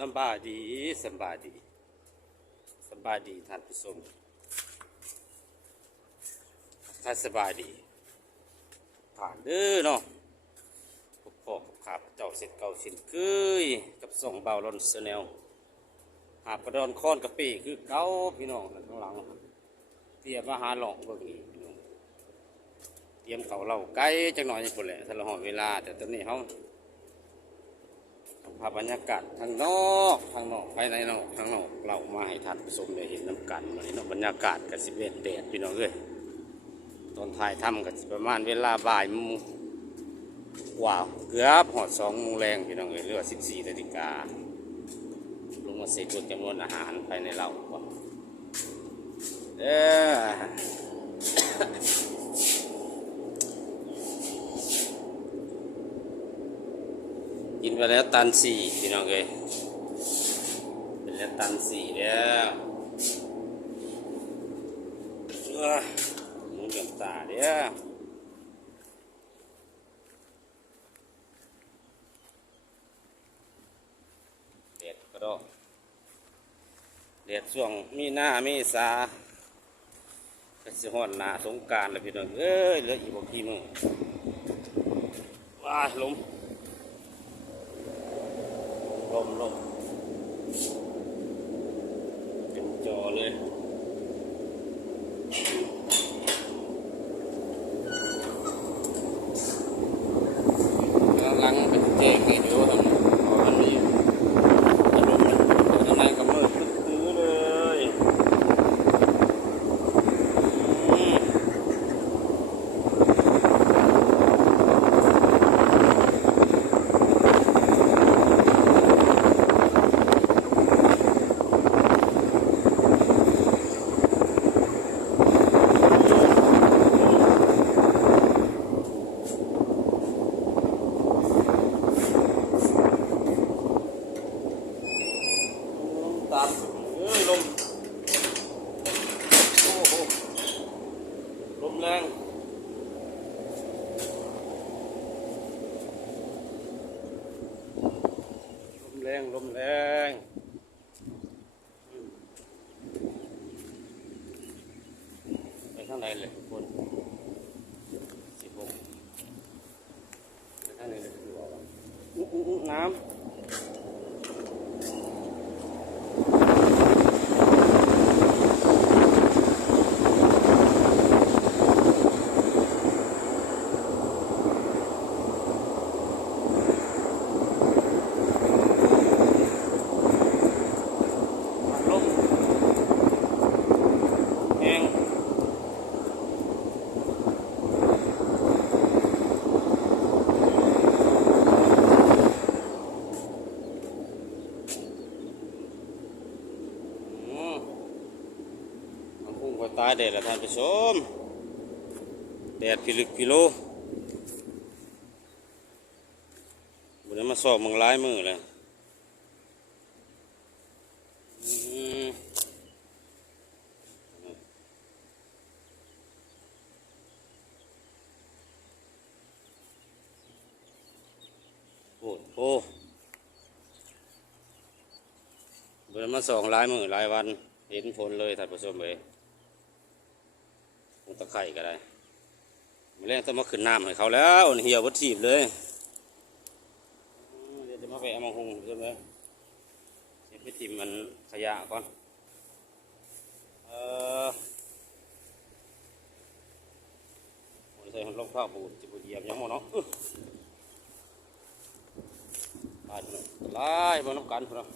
สบายดีสบายดีสบายดีท่านผู้ชมถ้านสบายดี ผ่านเด้อเนาะพบพ่อกับขาพเจ้าเสร็จเก่าเช่นเคยกับส่องเบาลอนเสแนลหาบกระดอนค้อนกะปีคือเก่าพี่น้องนั่นข้างหลังเตรียมมาหาหลอกเบิ่งอีกเตรียมเขาวเราไกลจังหน่อยนี่พุ่นแหละถ้าเราหอเวลา แต่ตอนนี้เขา ภาพบรรยากาศทางนอกทางนอกภายในนอกทางนอกเรามาให้ท่านผู้ชมได้เห็นน้ำกันวันนี้เนาะบรรยากาศกับสิบเอ็ดแดดพี่น้องเอ้ยตอนถ่ายทำกับประมาณเวลาบ่ายโมงกว่าเกือบหอดสองโมงแรงพี่น้องเอ้ยหรือสิบสี่นาฬิกาลงมาเสร็จจจำนวนอาหารภายในเราก่อนเด้อ ไปแล้วตันสี่พี่น้องเอ้ยเป็นแล้วตันสี่แล้วเอ้อหมุนกันตาเด้อเด็ดก็ดอกเด็ดช่วงมีหน้ามีสาก็สิฮอดหนาสงการแล้วพี่น้องเอ้ยเหลืออีกบ่กี่มื้อว้ายลม ลมลมเป็นจอเลยกำลังเป็นเจงกันอยู่ทางตอนนี้อารมณ์ข้างในก็มืดตื้อเลยอืม ลมตัดเอ้ยลม โอ้โห ลมแรงลมแรงลมแรงไปข้างในเลยทุกคนสิบหกไปข้างในเลยดูเอาน้ำ ลมแห้งอืมมันพุ่งไปตาย แดดแล้วท่านผู้ชมแดดพิลึกพิโลบุญมาสอบมึงร้ายมือเลยโอ้โหเดินมาสองหลายมือหลายวัน เห็นผลเลยท่านผู้ชมเลย ตะไคร่ก็ได้มาเล่นต้องมาขึ้นน้ำให้เขาแล้วเหี่ยววัดถีบเลยเดี๋ยวจะมาไปเอามาหุงใช่ไหมเดี๋ยวไปทิมมันขยะก่อนเออโอ้ยใส่รองเท้าบูดจิบเหยียบยังหมดเนาะอื้อตายพุ่ไล่บนน้ำกันพุ่นเนาะ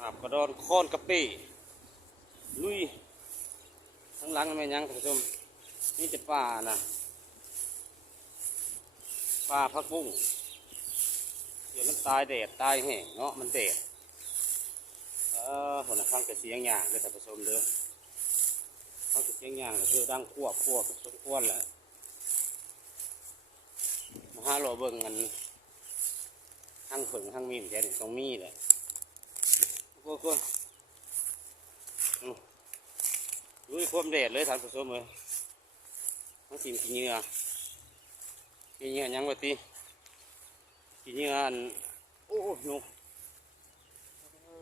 อาบกระดอนค้อนกะปิ ลุยทั้งหลังไม่ยังท่านผู้ชมนี่จะป่านะป่าพักบุ้งเดี๋ยวมันตายแดดตายแห้งเนาะมันแดดเออผลนะฟังแต่เสียงย่างเลยท่านผู้ชมเด้อฟังแต่เสียงย่างก็คือดังควบควบสมควรแหละมาหาโลเบิ่งกันทั้งผึ่งทั้งมีมแค่นี้ต้องมีแหละกลัวก ลัวอืมลุยความแดดเลยทานผู้ชมเลยมันสิมกินเหงื่อกินเหงื่อยังวะตีกินงานโอ้นก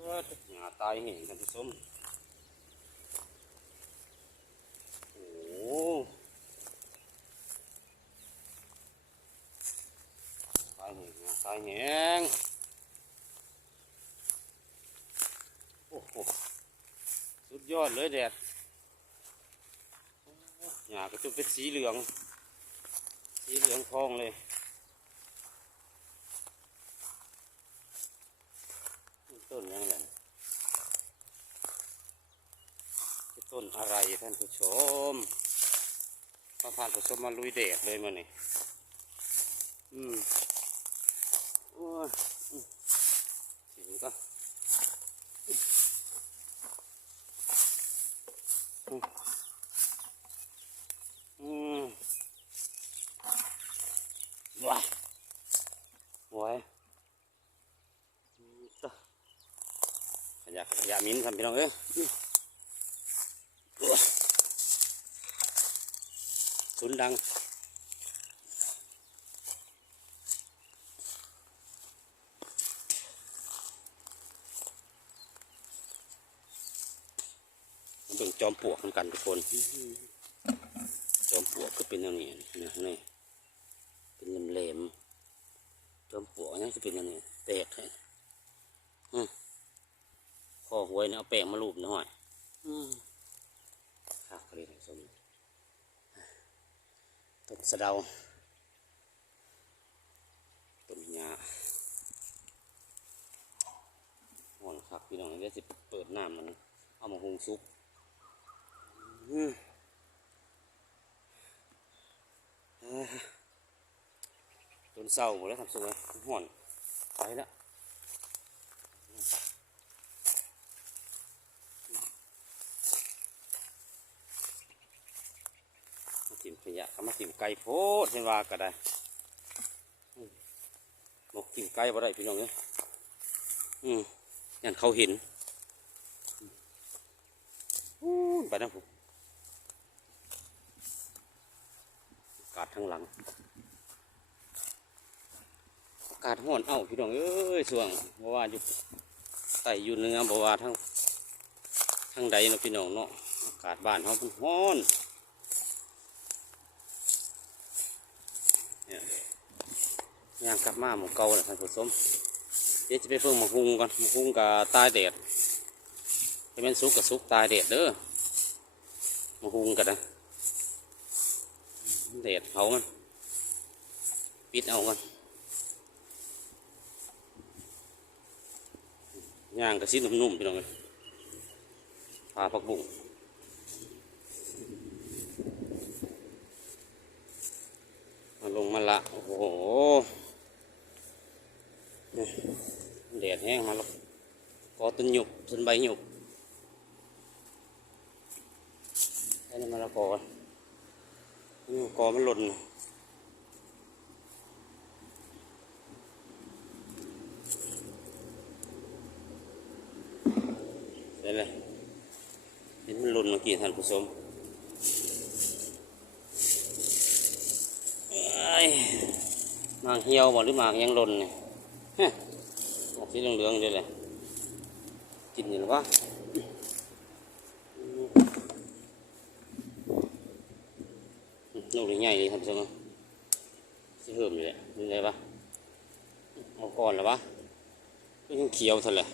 เอิ้นหญ้าตายเห็นทานผู้ชมโอ้ตายเห็นตายแหงโอ้โหสุดย อดเลยแดดหญ้าก็จะเป็นสีเหลือง สีเหลืองทองเลยต้นยังไงต้นอะไรท่านผู้ชมพระพานผู้ชมมาลุยเดดเลยมาเนี่อืมโอ้ยอืมสิงก็ อืมว้ายว้ายอืมต่อขยะขยะมิ้นทำพี่น้องเอ้ยสุนดังมันเป็น จอมปลวกเหมือนกันทุกคน จอมปลวกก็เป็นอย่างนี้นะนี่เป็นแหลมๆจอมปลวกนี่จะเป็นอย่างนี้แตกให้อืมคอหวยเนี่ยเอาแป้งมาลูบหน่อยอืมครับเรียนสมต้นสะเดาต้นหญ้าห่อนครับพี่น้องเดี๋ยวสิเปิดน้ำมัน เอามาหุงซุปอืมเอ้ย ต้นเศร้าหมดแล้วครับสวยห่อนไปแล้วมาถิ่มขยะก็มาถิ่มไก่โพดเห็นว่าก็ได้อืมบอกถิ่มไก่บ่ได้พี่น้องเนี่ยอืมยันเขาเห็นอืมไปนะผมอากาศทางห ลังอากาศห้อนเอ้าพี่น้องเอ้ยส่วงเพราะว่าอยู่ใต้อยู่เนื้อบอกว่าทั้งทั้งใดเนาะพี่น้องเนาะอากาศบ้านเขาเป็นห้อนย่างกลับมาหมูเกาเลยท่านผู้ชมเดี๋ยวจะไปเพิ่งหมาหุงกันหมาหุงกับตายแดดให้มันสุกกับสุกตายแดดเด้อหมาหุงกันนะ แดดเผามัน ปิดเอากันย่างกับซีนุ่มๆพี่น้องเลยปลาผักบุ้งมาลงมาละ โอ้โห่แดดแห้งมาแล้วกอต้นหยุบต้นใบหยุบไอ้นี่มาละกอ นี่กอมันหล่นเห็นเลยเห็นมันหล่นเมื่อกี้ท่านผู้ชมไอ้มากเหี่ยวบ่หรือมากยังหล่นเนี่ยฮะออกสีเหลืองๆเลยเลยกินอยู่หรือวะลู กใหญ่เลยครับผู้ชมสิเหิมอยู่เลยยังไงวะเอาก่อนหรอวะก็ยังเขียวเท่าไหร่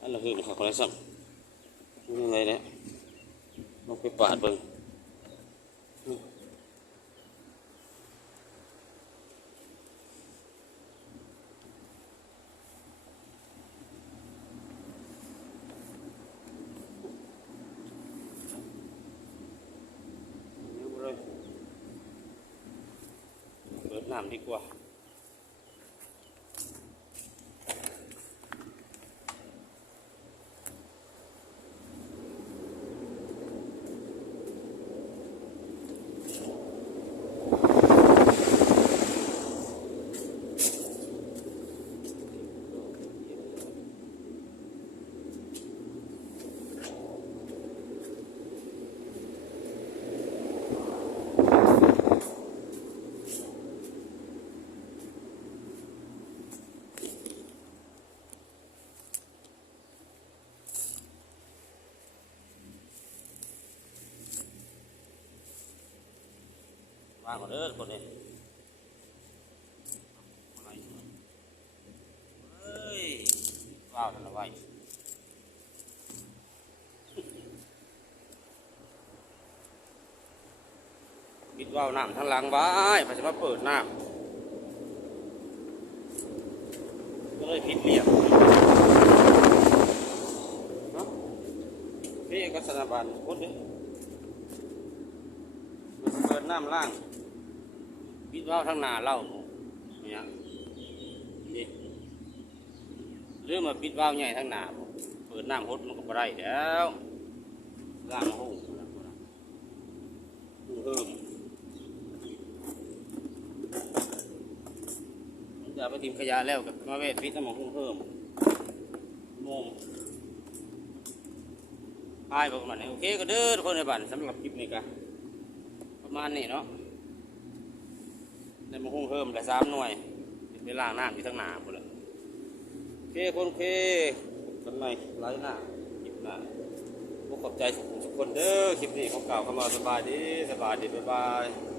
อันละหึมค่ะคนละสัมนี่อะไรเนี่ยลองไปปาดเบิ่ง น้ำดีกว่า วาก่อนเด้อคนนี้อะไรเฮ้ยว้าวทันละไว้ปิดว่าวน้ำทางหลังไว้พอจะมาเปิดน้ำก็เลยผิดเรียบพี่ก็สนบันกดดิมันเปิดน้ำล่าง ปิดว่าวทางนาเล่าเนี่ยนี่เรื่องมาปิดว่าวใหญ่ทางนาเปิดน้ำหดมันก็ได้แล้วล่างมาหูหูเฮิมอย่าไปทิ้งขยะแล้วกับมาเวทพิษน้ำมันเพิ่มโมงพายประมาณนี้โอเคก็เด้อทุกคนในบ้านสำหรับคลิปนี้ก็ประมาณนี้เนาะ ในมันคงเพิ่มได้สามหน่วยเวลาน้ำอยู่ทั้งหนาหมดเลยโอเคคนโอเคกันใหม่ไล่หน้าคลิปหน้าพวกขอบใจทุกคนเด้อคลิปนี้ของเก่าเข้ามาสบายดีสบายดีบ๊ายบาย